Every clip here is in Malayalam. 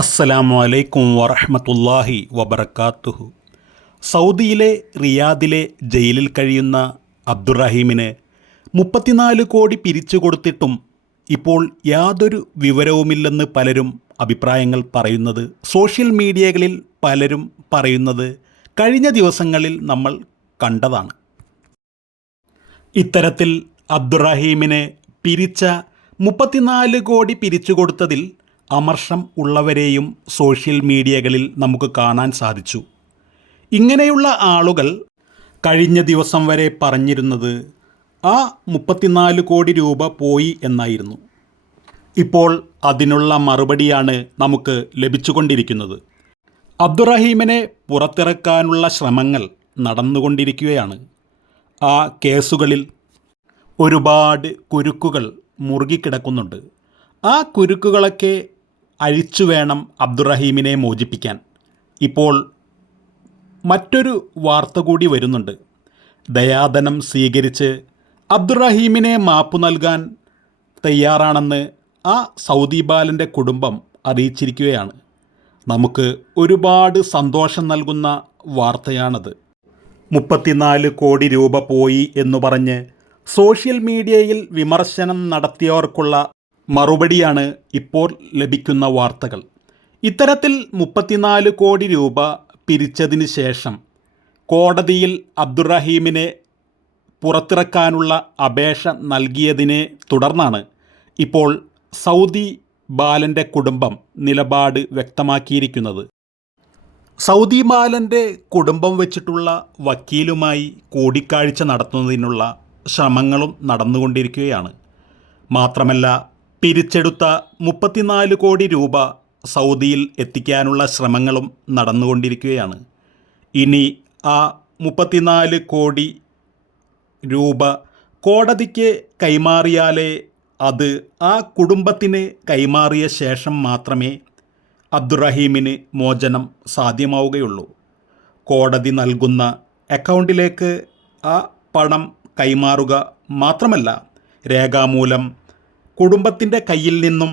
അസ്സലാമു അലൈക്കും വറഹ്മത്തുള്ളാഹി വബർക്കാത്തുഹു സൗദിയിലെ റിയാദിലെ ജയിലിൽ കഴിയുന്ന അബ്ദുറഹീമിന് മുപ്പത്തിനാല് കോടി പിരിച്ചു കൊടുത്തിട്ടും ഇപ്പോൾ യാതൊരു വിവരവുമില്ലെന്ന് പലരും അഭിപ്രായങ്ങൾ പറയുന്നത്. സോഷ്യൽ മീഡിയകളിൽ പലരും പറയുന്നത് കഴിഞ്ഞ ദിവസങ്ങളിൽ നമ്മൾ കണ്ടതാണ്. ഇത്തരത്തിൽ അബ്ദുറഹീമിന് പിരിച്ച മുപ്പത്തിനാല് കോടി പിരിച്ചു കൊടുത്തതിൽ അമർഷം ഉള്ളവരെയും സോഷ്യൽ മീഡിയകളിൽ നമുക്ക് കാണാൻ സാധിച്ചു. ഇങ്ങനെയുള്ള ആളുകൾ കഴിഞ്ഞ ദിവസം വരെ പറഞ്ഞിരുന്നത് ആ മുപ്പത്തിനാല് കോടി രൂപ പോയി എന്നായിരുന്നു. ഇപ്പോൾ അതിനുള്ള മറുപടിയാണ് നമുക്ക് ലഭിച്ചുകൊണ്ടിരിക്കുന്നത്. അബ്ദുറഹീമിനെ പുറത്തിറക്കാനുള്ള ശ്രമങ്ങൾ നടന്നുകൊണ്ടിരിക്കുകയാണ്. ആ കേസുകളിൽ ഒരുപാട് കുരുക്കുകൾ മുറുകിക്കിടക്കുന്നുണ്ട്. ആ കുരുക്കുകളൊക്കെ അഴിച്ചു വേണം അബ്ദുറഹീമിനെ മോചിപ്പിക്കാൻ. ഇപ്പോൾ മറ്റൊരു വാർത്ത കൂടി വരുന്നുണ്ട്. ദയാധനം സ്വീകരിച്ച് അബ്ദുറഹീമിനെ മാപ്പ് നൽകാൻ തയ്യാറാണെന്ന് ആ സൗദി ബാലന്റെ കുടുംബം അറിയിച്ചിരിക്കുകയാണ്. നമുക്ക് ഒരുപാട് സന്തോഷം നൽകുന്ന വാർത്തയാണത്. മുപ്പത്തിനാല് കോടി രൂപ പോയി എന്ന് പറഞ്ഞ് സോഷ്യൽ മീഡിയയിൽ വിമർശനം നടത്തിയവർക്കുള്ള മറുപടിയാണ് ഇപ്പോൾ ലഭിക്കുന്ന വാർത്തകൾ. ഇത്തരത്തിൽ മുപ്പത്തിനാല് കോടി രൂപ പിരിച്ചതിന് ശേഷം കോടതിയിൽ അബ്ദുറഹീമിനെ പുറത്തിറക്കാനുള്ള അപേക്ഷ നൽകിയതിനെ തുടർന്നാണ് ഇപ്പോൾ സൗദി ബാലന്റെ കുടുംബം നിലപാട് വ്യക്തമാക്കിയിരിക്കുന്നത്. സൗദി ബാലന്റെ കുടുംബം വെച്ചിട്ടുള്ള വക്കീലുമായി കൂടിക്കാഴ്ച നടത്തുന്നതിനുള്ള ശ്രമങ്ങളും നടന്നുകൊണ്ടിരിക്കുകയാണ്. മാത്രമല്ല പിരിച്ചെടുത്ത മുപ്പത്തിനാല് കോടി രൂപ സൗദിയിൽ എത്തിക്കാനുള്ള ശ്രമങ്ങളും നടന്നുകൊണ്ടിരിക്കുകയാണ്. ഇനി ആ മുപ്പത്തിനാല് കോടി രൂപ കോടതിക്ക് കൈമാറിയാലേ അത് ആ കുടുംബത്തിന് കൈമാറിയ ശേഷം മാത്രമേ അബ്ദുറഹീമിന് മോചനം സാധ്യമാവുകയുള്ളൂ. കോടതി നൽകുന്ന അക്കൗണ്ടിലേക്ക് ആ പണം കൈമാറുക മാത്രമല്ല രേഖാമൂലം കുടുംബത്തിന്റെ കയ്യിൽ നിന്നും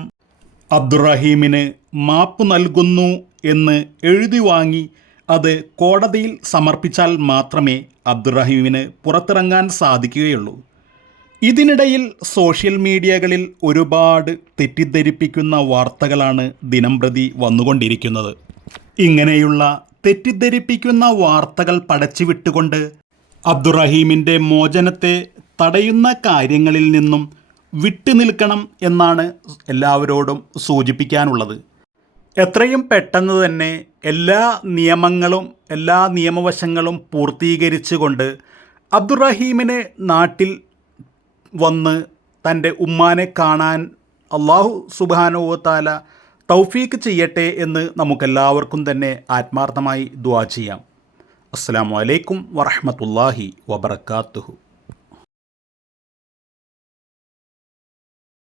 അബ്ദുറഹീമിന് മാപ്പ് നൽകുന്നു എന്ന് എഴുതി വാങ്ങി അത് കോടതിയിൽ സമർപ്പിച്ചാൽ മാത്രമേ അബ്ദുറഹീമിന് പുറത്തിറങ്ങാൻ സാധിക്കുകയുള്ളൂ. ഇതിനിടയിൽ സോഷ്യൽ മീഡിയകളിൽ ഒരുപാട് തെറ്റിദ്ധരിപ്പിക്കുന്ന വാർത്തകളാണ് ദിനം പ്രതി വന്നുകൊണ്ടിരിക്കുന്നത്. ഇങ്ങനെയുള്ള തെറ്റിദ്ധരിപ്പിക്കുന്ന വാർത്തകൾ പടച്ചുവിട്ടുകൊണ്ട് അബ്ദുറഹീമിന്റെ മോചനത്തെ തടയുന്ന കാര്യങ്ങളിൽ നിന്നും വിട്ടുനിൽക്കണം എന്നാണ് എല്ലാവരോടും സൂചിപ്പിക്കാനുള്ളത്. എത്രയും പെട്ടെന്ന് തന്നെ എല്ലാ നിയമങ്ങളും എല്ലാ നിയമവശങ്ങളും പൂർത്തീകരിച്ചുകൊണ്ട് അബ്ദുറഹീമിനെ നാട്ടിൽ വന്ന് തന്റെ ഉമ്മാനെ കാണാൻ അള്ളാഹു സുബാനുവത്താല തൗഫീക്ക് ചെയ്യട്ടെ എന്ന് നമുക്കെല്ലാവർക്കും തന്നെ ആത്മാർത്ഥമായി ദുവാ ചെയ്യാം. അസ്സാം വലൈക്കും വറഹമത്തല്ലാഹി വബർക്കാത്തുഹു